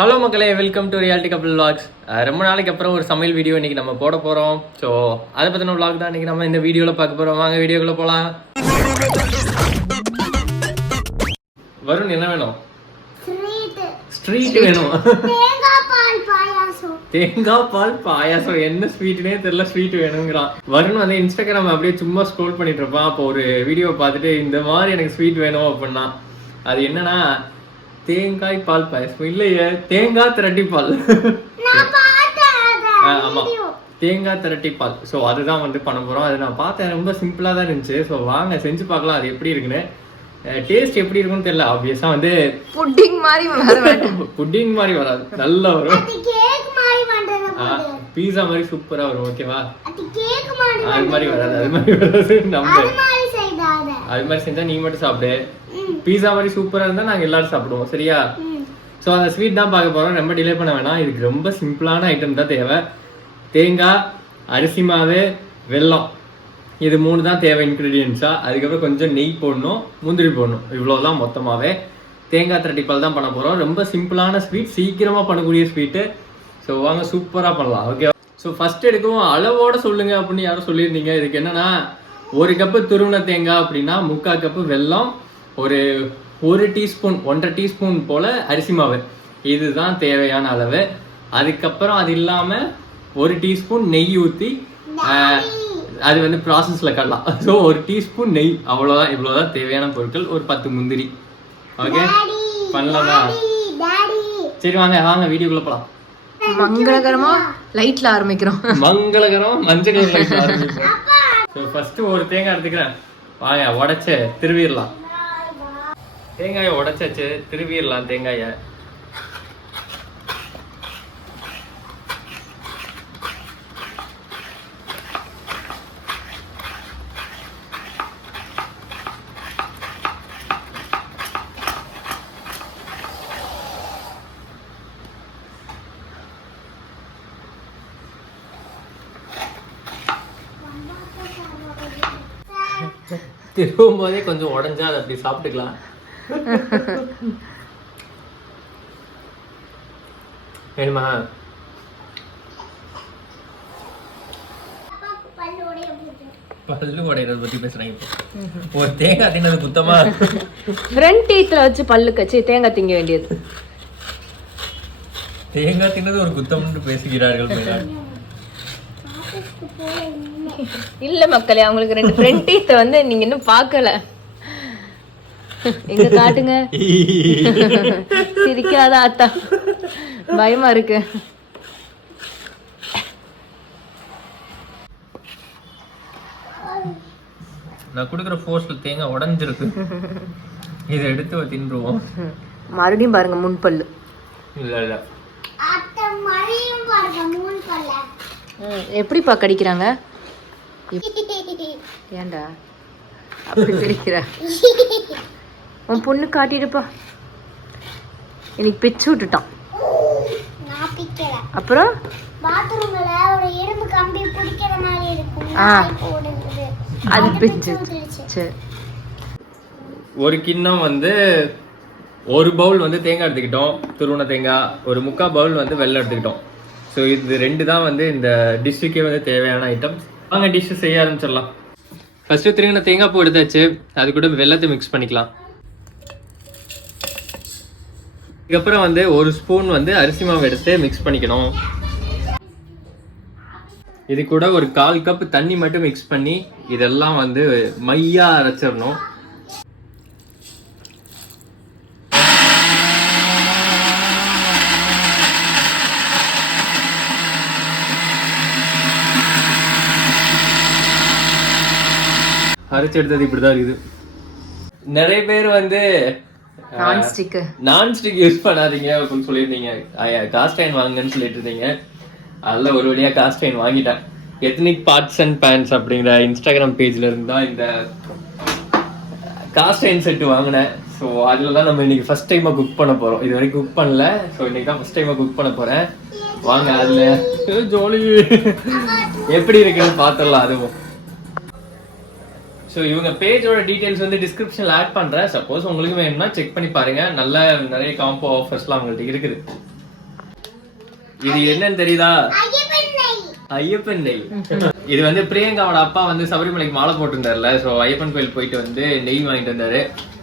Hello மக்களே, welcome to reality couple vlogs. ரொம்ப நாளைக்கு அப்புறம் ஒரு சமையல் வீடியோ இன்னைக்கு நம்ம போட போகிறோம். ஸோ அதை பற்றின விளாக் தான் இன்னைக்கு நம்ம இந்த வீடியோவில் பார்க்க போகிறோம். வாங்க வீடியோக்குள்ளே போகலாம். வருண், என்ன வேணும்? ஸ்ட்ரீட் வேணும். தேங்காய் பால் பாயாசம். என்ன ஸ்வீட்னே தெரியல, ஸ்வீட் வேணுங்கிறான். வருண் வந்து இன்ஸ்டாகிராம் அப்படியே சும்மா ஸ்க்ரோல் பண்ணிட்டு இருப்பான். அப்போ ஒரு வீடியோ பார்த்துட்டு இந்த மாதிரி எனக்கு ஸ்வீட் வேணும் அப்படின்னா, அது என்னன்னா தேங்காய் பால் பாயசம் இல்லையே, தேங்காய் திரட்டி பால். ஆமா, தேங்காய் திரட்டி பால். ஸோ அதுதான் வந்து பண்ண போறோம். அது நான் பார்த்தேன், ரொம்ப சிம்பிளா தான் இருந்துச்சு. ஸோ வாங்க செஞ்சு பார்க்கலாம் அது எப்படி இருக்குன்னு. டேஸ்ட் எப்படி இருக்குன்னு தெரியல. ஆப்வியஸா வந்து புட்டிங் மாதிரி வராது, நல்லா வரும். பீஸா மாதிரி சூப்பரா வரும். ஓகேவா? அது மாதிரி வராது. நம்ம அது மாதிரி செஞ்சா நீ மட்டும் சாப்பிடு. பீஸா மாதிரி சூப்பரா இருந்தா நாங்க எல்லாரும் சாப்பிடுவோம். சரியா? ஸோ அந்த ஸ்வீட் தான் பார்க்க போறோம். ரொம்ப டிலே பண்ண வேணாம். இதுக்கு ரொம்ப சிம்பிளான ஐட்டம் தான் தேவை. தேங்காய், அரிசி மாவு, வெல்லம், இது 3 தான் தேவை இன்க்ரீடியன்ஸா. அதுக்கப்புறம் கொஞ்சம் நெய் போடணும், முந்திரி போடணும். இவ்வளோதான் மொத்தமாகவே. தேங்காய் திரட்டிப்பால் தான் பண்ண போகிறோம். ரொம்ப சிம்பிளான ஸ்வீட், சீக்கிரமாக பண்ணக்கூடிய ஸ்வீட்டு. ஸோ வாங்க சூப்பராக பண்ணலாம். ஓகே. ஸோ ஃபர்ஸ்ட் எடுக்கவும் அளவோட சொல்லுங்க அப்படின்னு யாரும் சொல்லியிருந்தீங்க. இதுக்கு என்னன்னா, 1 கப்பு துருவன தேங்காய் அப்படின்னா 3/4 கப்பு வெல்லம், ஒரு டீஸ்பூன் 1.5 டீஸ்பூன் போல் அரிசி மாவு. இதுதான் தேவையான அளவு. அதுக்கப்புறம் அது இல்லாமல் 1 டீஸ்பூன் நெய் ஊற்றி, அது வந்து ப்ராசஸில் கட்டலாம். ஸோ 1 டீஸ்பூன் நெய், அவ்வளோதான். இவ்வளோதான் தேவையான பொருட்கள். ஒரு 10 முந்திரி. ஓகே, பண்ணலாமா? சரி வாங்க வாங்க வீடியோக்குள்ள போகலாம். மங்களகரமா லைட்ல ஆரம்பிக்கிறோம். மங்களகரமா மஞ்சள் கலர் லைட்ல ஆரம்பிக்கிறோம். ஸோ ஃபர்ஸ்ட் ஒரு தேங்காய் எடுத்துக்கிறேன். வாங்க உடைச்சு திருவிடலாம். தேங்காயை உடைச்சாச்சு, திருவிடலாம் தேங்காயை. திருவும் போதே கொஞ்சம் உடஞ்சா அதை அப்படி சாப்பிட்டுக்கலாம். வேணுமா? பல்லு உடையறத பத்தி பேசுறாங்க. ஒரு தேங்காய் தின்னது குத்தமா? ஃப்ரண்ட் டீத்ல வச்சு பல்லு கச்சி தேங்காய் திங்க வேண்டியது. தேங்காய் தின்னது ஒரு குத்தம்னு பேசுகிறார்கள். இல்ல மக்களே, அவங்களுக்கு 2 ஃப்ரண்ட் டீத் வந்து நீங்க இன்னும் பார்க்கல. எங்க காட்டுங்க. சிரிக்காத ஆத்தா, பயமா இருக்கு. நான் குடுக்குற ஃபோர்ஸ்ல தேங்காய் உடைஞ்சிருக்கு. இதை எடுத்து தின்றுவோம். மறுபடியும் பாருங்க முன்பல்லு. இல்ல இல்ல, எப்படிப்பா கடிக்கிறாங்க? ஏண்டா அப்படி சிரிக்கிற? உன் பொண்ணு காட்டிடுப்பா. எனக்கு பிச்சு விட்டுட்டான். அப்புறம் அது பிச்சு. ஒரு கிண்ணம் வந்து 1 பவுல் வந்து தேங்காய் எடுத்துக்கிட்டோம், துருவன தேங்காய். ஒரு 3/4 பவுல் வந்து வெல்லம் எடுத்துக்கிட்டோம். ஸோ இது 2 தான் வந்து இந்த டிஷ்ஷுக்கே வந்து தேவையான ஐட்டம். வாங்க டிஷ்ஷு செய்ய ஆரம்பிச்சிடலாம். ஃபர்ஸ்ட் திருவின தேங்காய் பூ எடுத்தாச்சு. அது கூட வெல்லத்தை மிக்ஸ் பண்ணிக்கலாம். இதுக்கப்புறம் வந்து 1 ஸ்பூன் வந்து அரிசி மாவு எடுத்து மிக்ஸ் பண்ணிக்கணும். இது கூட ஒரு 1/4 கப் தண்ணி மட்டும் மிக்ஸ் பண்ணி இதெல்லாம் வந்து மையா அரைச்சிடணும். அரைச்சு எடுத்தது இப்படிதான் இருக்குது. நிறைய பேர் வந்து நான்ஸ்டிக் யூஸ் பண்ணாதீங்க அப்படின்னு சொல்லியிருந்தீங்க. காஸ்ட் அயர்ன் வாங்குங்கன்னு சொல்லிட்டு இருந்தீங்க. அதில் ஒரு வழியா காஸ்ட் அயர்ன் வாங்கிட்டேன். எத்னிக் பார்ட்ஸ் அண்ட் பேன்ஸ் அப்படிங்கிற இன்ஸ்டாகிராம் பேஜ்ல இருந்தா இந்த காஸ்ட் அயர்ன் செட்டு வாங்கினேன். ஸோ அதில் தான் நம்ம இன்னைக்கு ஃபர்ஸ்ட் டைமா குக் பண்ண போறோம். இது வரைக்கும் குக் பண்ணல. ஸோ இன்னைக்கு தான் ஃபர்ஸ்ட் டைமா குக் பண்ண போறேன். வாங்க அதில் ஜோலி எப்படி இருக்குன்னு பார்த்துடலாம். அதுவும் ஸோ இவங்க பேஜோட டீடைல்ஸ் வந்து டிஸ்கிரிப்ஷனில் ஆட் பண்ணுறேன். சப்போஸ் உங்களுக்கு வேணும்னா செக் பண்ணி பாருங்க. நல்ல நிறைய காம்போ ஆஃபர்ஸ்லாம் அவங்கள்ட்ட இருக்குது. இது என்னன்னு தெரியுதா? ஐயப்பன் நெய். இது வந்து பிரியங்காவோட அப்பா வந்து சபரிமலைக்கு மாலை போட்டுருந்தாருல, ஸோ ஐயப்பன் கோயில் போயிட்டு வந்து நெய் வாங்கிட்டு வந்தாரு.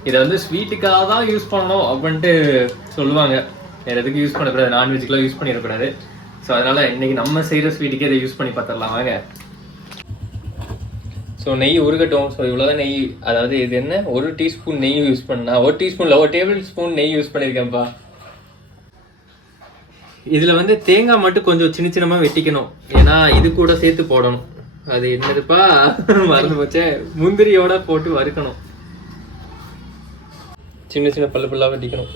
இதை வந்து ஸ்வீட்டுக்காக தான் யூஸ் பண்ணணும் அப்படின்ட்டு சொல்லுவாங்க. வேற எதுக்கு யூஸ் பண்ணக்கூடாது, நான்வெஜ்க்குலாம் யூஸ் பண்ணிடக்கூடாது. ஸோ அதனால இன்னைக்கு நம்ம செய்யற ஸ்வீட்டுக்கே இதை யூஸ் பண்ணி பார்த்துடலாம் வாங்க. ஸோ நெய் உருகட்டும். ஸோ இவ்வளோதான் நெய், அதாவது இது என்ன 1 டீஸ்பூன் நெய் யூஸ் பண்ணா, 1 டீஸ்பூன்ல 1 டேபிள் ஸ்பூன் நெய் யூஸ் பண்ணியிருக்கேன்ப்பா. இதுல வந்து தேங்காய் மட்டும் கொஞ்சம் சின்ன சின்னமா வெட்டிக்கணும், ஏன்னா இது கூட சேர்த்து போடணும். அது என்னதுப்பா மறந்து போச்சே, முந்திரியோட போட்டு வறுக்கணும். சின்ன சின்ன பல்லு பல்லா வெட்டிக்கணும்.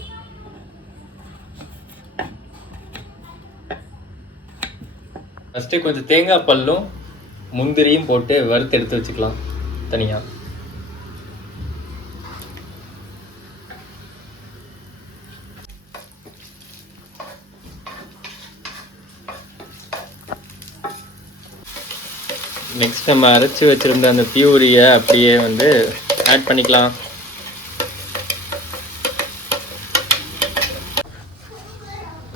ஃபர்ஸ்ட் கொஞ்சம் தேங்காய் பல்லும் முந்திரியும் போட்டு வறுத்து எடுத்து வச்சுக்கலாம் தனியா. நெக்ஸ்ட் நம்ம அரைச்சி வச்சிருந்த அந்த பியூரியை அப்படியே வந்து ஆட் பண்ணிக்கலாம்.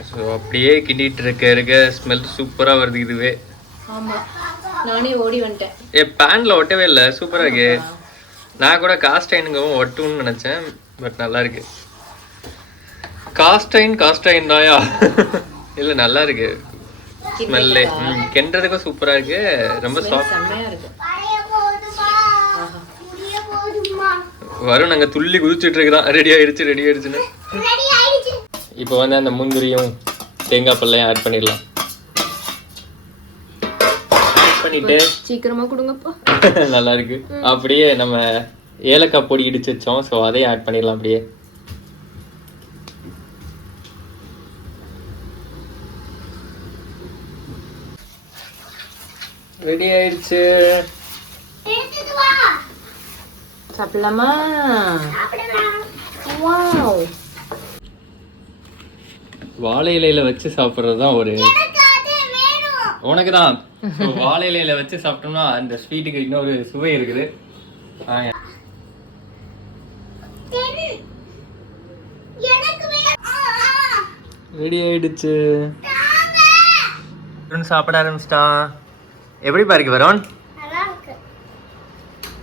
ஸோ அப்படியே கிண்டிட்டு இருக்க ஸ்மெல் சூப்பராக வருது. இதுவே ஆமாம், நானே ஓடி வந்துட்டேன். பேனில் ஒட்டவே இல்லை, சூப்பராக இருக்கு. நான் கூட காஸ்டைனுங்கவும் ஒட்டுன்னு நினச்சேன், பட் நல்லா இருக்கு. காஸ்டைன் தாயா இல்லை, நல்லா இருக்கு ஸ்மெல்லே. கிண்டுறதுக்கும் சூப்பரா இருக்கு, ரொம்ப செம்மையா இருக்கு. வரும் நாங்க துள்ளி குதிச்சுட்டு இருக்கிறோம். ரெடி ஆயிடுச்சுன்னு. இப்போ வந்து அந்த முந்திரியும் தேங்காய் பல்லையும் ஆட் பண்ணிடலாம். பண்ணிட்டு சீக்கிரமா கொடுங்கப்பா. நல்லா இருக்கு. அப்படியே நம்ம ஏலக்காய் பொடி இடிச்சு வச்சோம், ஸோ அதையும் ஆட் பண்ணிடலாம். அப்படியே ரெடி ஆயிடுச்சு. சாப்பிடலாமா? வாவ், வாழை இலையில வச்சு சாப்பிடுறது தான் ஒரு உனக்கு தான். வாழை இலையில வச்சு சாப்பிட்டோம்னா அந்த ஸ்வீட்டுக்கு இன்னொரு சுவை இருக்குது. ரெடி ஆயிடுச்சு. சாப்பிட ஆரம்பிச்சிட்டான். எப்படி பாருக்கு வரோன்?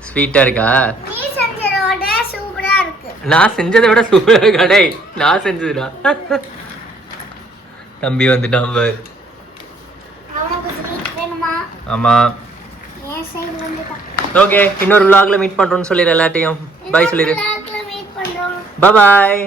ஸ்வீட்டா இருக்கா? நான் செஞ்சதை விட சூப்பரா இருக்கா? நான் செஞ்சதுடா. தம்பி வந்துட்டான். ஆமா, ஓகே. இன்னொரு vlogல மீட் பண்றோம்னு சொல்லிடு எல்லாத்தையும். பை சொல்லிடு. Bye bye.